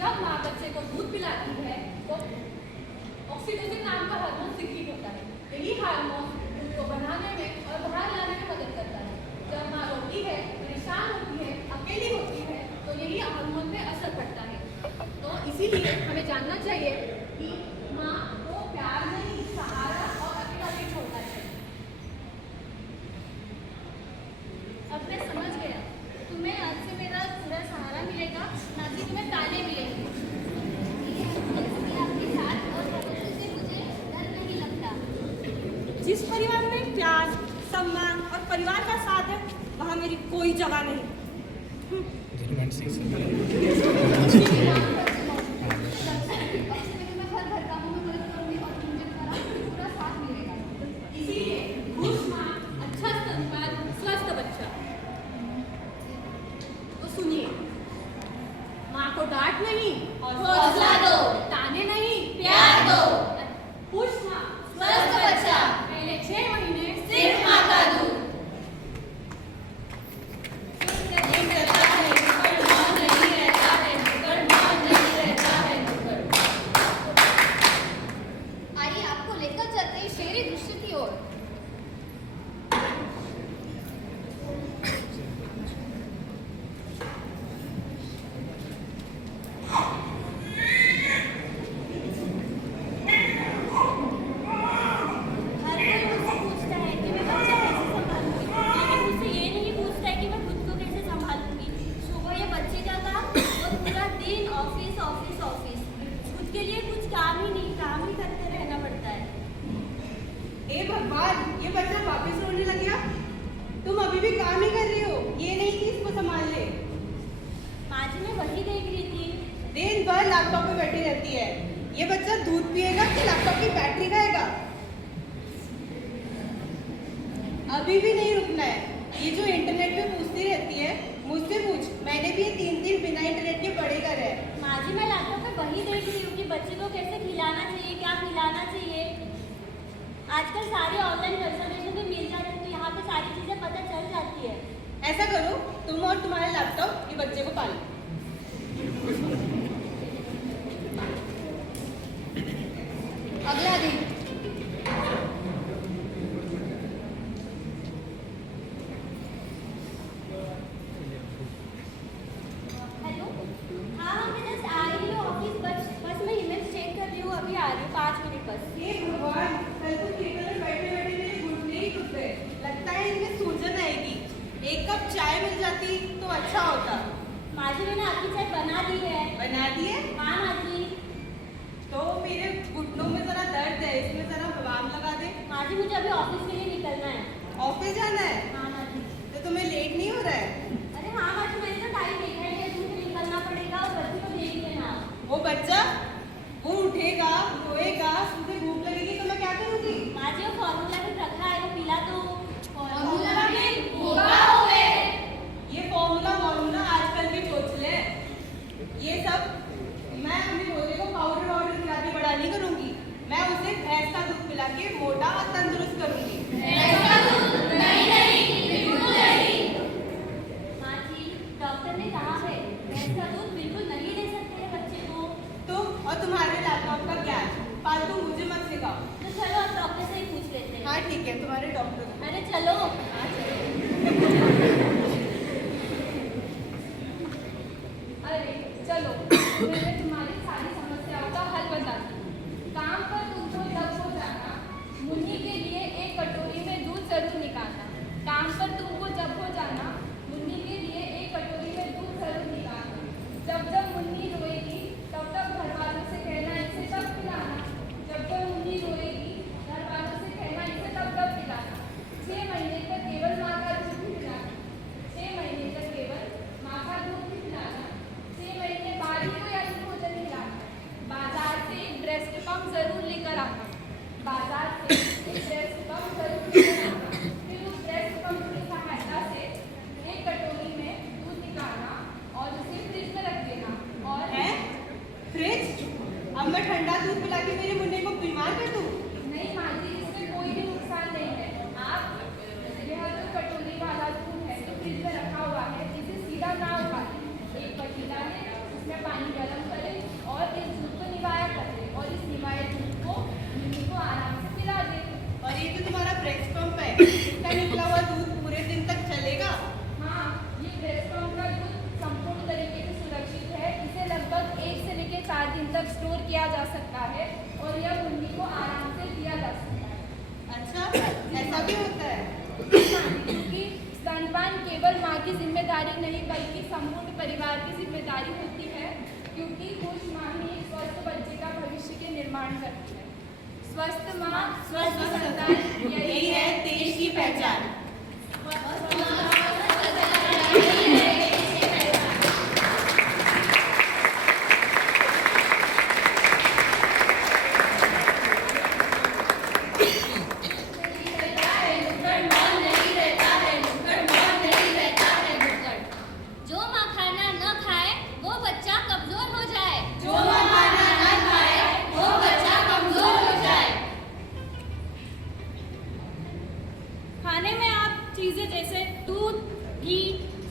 जब माँ बच्चे को दूध पिलाती है तो ऑक्सीटोसिन नाम का हार्मोन सिक्रीट होता है। यही हार्मोन दूध को बनाने में और बाहर लाने में मदद करता है। जब माँ रोती है, परेशान होती है, अकेली होती है तो यही हार्मोन पे असर पड़ता है। तो इसीलिए हमें जानना चाहिए कि माँ को प्यार नहीं, सहारा और अकेला नहीं छोड़ना चाहिए। अब मैं समझ गया, तुम्हें आज से मेरा पूरा सहारा मिलेगा, ना कि तुम्हें ताने मिलेंगे। आपके साथ और भरोसे से मुझे डर नहीं लगता। जिस परिवार में प्यार, सम्मान और परिवार का साथ है, वहाँ मेरी कोई जगह नहीं। माँ को डांट नहीं, हौसला दो, ताने नहीं, प्यार दो। खुश माँ, स्वस्थ बच्चा, पहले 6 महीने सिर्फ माँ का दूध। आइए आपको लेकर चलते हैं शेरी दृश्य की ओर। हे भगवान, ये बच्चा वापस रोने लग गया। तुम अभी भी काम ही कर रही हो, ये नहीं कि इसको संभाल ले। माँ जी मैं वही देख रही थी। दिन भर लैपटॉप पे बैठी रहती है। ये बच्चा दूध पिएगा कि लैपटॉप की बैटरी खाएगा? अभी भी नहीं रुकना है। ये जो इंटरनेट पे पूछती रहती है, मुझसे पूछ। मैंने भी ये 3 दिन बिना इंटरनेट के पढ़े कर है। माँ जी मैं लैपटॉप पे वही देख रही हूँ कि बच्चे को कैसे खिलाना चाहिए, क्या खिलाना चाहिए। आजकल सारी ऑनलाइन कंसल्टेशन भी मिल जाती है, तो यहाँ पे सारी चीजें पता चल जाती है। ऐसा करो, तुम और तुम्हारा लैपटॉप ये बच्चे को पालो। अगला दिन। हेलो, हाँ मैं जस्ट आ रही हूँ ऑफिस। बस मैं ईमेल चेक कर रही हूँ, अभी आ रही हूँ 5 मिनट बस। हे भगवान, कल तो थिएटर में बैठे बैठे मेरे घुटने ही टूट गए। लगता है इनमें सूजन आएगी। एक कप चाय मिल जाती तो अच्छा होता। माँ जी मैंने आपकी चाय बना दी है। बना दिए? हाँ माँ जी। तो मेरे घुटनों में जरा दर्द है, इसमें जरा बाम लगा दे। माँ जी मुझे अभी ऑफिस के लिए निकलना है। ऑफिस जाना है? हाँ माँ जी। तो तुम्हें लेट नहीं हो रहा है? अरे हाँ माँ जी, मैंने तो टाइम देखा है कि मुझे निकलना पड़ेगा और बच्चे को देख लेना। वो बच्चा, वो उठेगा, रोएगा, मुझे भूख लगेगी तो मैं क्या करूँगी? माँ जी वो फॉर्मूला भी रखा है, वो पिला दो। फॉर्मूला भी? ये फॉर्मूला आजकल के चोचले। ये सब मैं अपने पोते को पाउडर खिला के बड़ा नहीं करूँगी। मैं उसे भैंस का दूध पिला के मोटा और तंदुरुस्त करूँगी। माँ जी डॉक्टर ने कहा है भैंस का दूध बिल्कुल नहीं दे सकते हैं बच्चे को। तुम और तुम्हारे लैपटॉप का ज्ञान फालतू मुझे मत सिखाओ। तो चलो अब डॉक्टर से ही पूछ लेते हैं। हाँ ठीक है, तुम्हारे डॉक्टर। अरे चलो। अरे चलो, मैं तुम्हारी सारी समस्याओं का हल बताती हूँ। काम पर तुमको जब हो जाना, मुन्नी के लिए एक कटोरी में दूध जरूर निकालना। काम पर तुमको जब हो जाना, मुन्नी के लिए एक कटोरी में दूध जरूर निकालना। जब जब मुन्नी रोएगी, तब तब घर वालों से कहना इसे तब पिलाना। जब जब मुन्नी रोएगी, घर वालों से कहना इसे तब तब पिलाना। 6 महीने तक केवल माँ का दूध ही पिलाना। 6 महीने तक केवल माँ का दूध ही पिलाना। 6 महीने बाद ही कोई अन्य भोजन खिलाना। बाजार से एक ब्रेस्ट पंप जरूर लेकर आना। बाजार से एक ब्रेस्ट पंप जरूर लेकर आना। फिर उस ब्रेस्ट पंप की सहायता से एक कटोरी में दूध निकालना और उसे फ्रिज में रख देना। और है? फ्रिज? अब मैं ठंडा दूध पिला के मेरे मुन्ने को बीमार कर दूँ? नहीं माँ जी, इससे कोई भी नुकसान नहीं है। आप यह जो कटोरी वाला दूध है जो फ्रिज में रखा हुआ है, इसे सीधा ना उबालें। एक पतीला लें, उसमें पानी गर्म करें, और इस दूध को निवाया कर दे और इस निवाए दूध को मुन्नी को आराम से पिला दे। और ये जो तुम्हारा ब्रेस्ट पंप है, इसका निकला हुआ दूध पूरे दिन तक चलेगा? हाँ, ये ब्रेस्ट पंप का दूध संपूर्ण तरीके से सुरक्षित है। इसे लगभग 1 से लेकर 4 दिन तक स्टोर किया जा सकता है और यह मुन्नी को आराम से दिया जा सकता है। अच्छा, ऐसा भी होता है? क्योंकि स्तनपान केवल माँ की जिम्मेदारी नहीं बल्कि संपूर्ण परिवार की जिम्मेदारी होती है, क्योंकि खुश माँ ही एक स्वस्थ बच्चे का भविष्य के निर्माण करती है। स्वस्थ माँ स्वस्थ संतान, यही है देश की पहचान। जो माँ खाना न खाए वो बच्चा कमजोर हो जाए। जो माँ खाना न खाए, वो बच्चा कमजोर हो जाए। खाने में आप चीजें जैसे दूध, घी,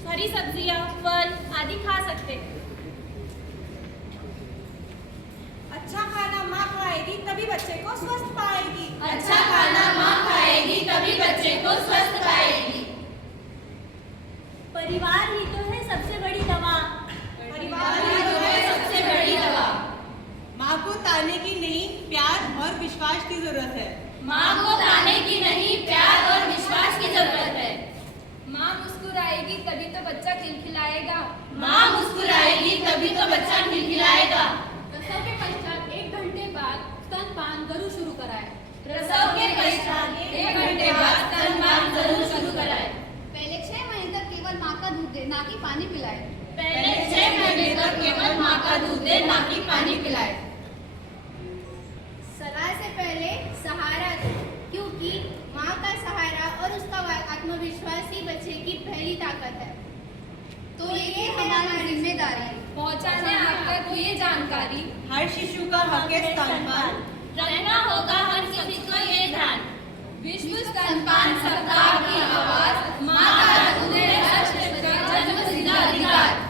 हरी सब्जियां, फल आदि खा सकते हैं। अच्छा खाना माँ खाएगी तभी बच्चे को स्वस्थ पाएगी। अच्छा खाना माँ खाएगी तभी बच्चे को स्वस्थ पाएगी। परिवार ही तो है सबसे बड़ी दवा। परिवार ही तो है सबसे बड़ी दवा। माँ को ताने की नहीं, प्यार और विश्वास की जरूरत है। माँ को ताने की नहीं, प्यार और विश्वास की जरूरत है। माँ मुस्कुराएगी तभी तो बच्चा खिलखिलाएगा। माँ मुस्कुराएगी तभी तो बच्चा खिलखिलाएगा। प्रसव के पश्चात 1 घंटे बाद स्तनपान जरूर शुरू कराएं। प्रसव के पश्चात 1 घंटे बाद स्तनपान जरूर शुरू कराएं। पहले 6 महीने तक केवल माँ का दूध दे, ना कि पानी पिलाए। पहले 6 महीने तक केवल माँ का दूध दे, ना कि पानी पिलाए। सलाह से पहले सहारा दे, क्योंकि माँ का सहारा और उसका आत्मविश्वास ही बच्चे की पहली ताकत है। तो ये हमारी जिम्मेदारी है। पहुंचाने आप तक ये जानकारी हर शिशु का हक है स्तनपान। रखना होगा हर किसी को ये ध्यान। विश्व स्तनपान सप्ताह की आवाज माँ का दूध है राष्ट्र का जन्मसिद्ध अधिकार।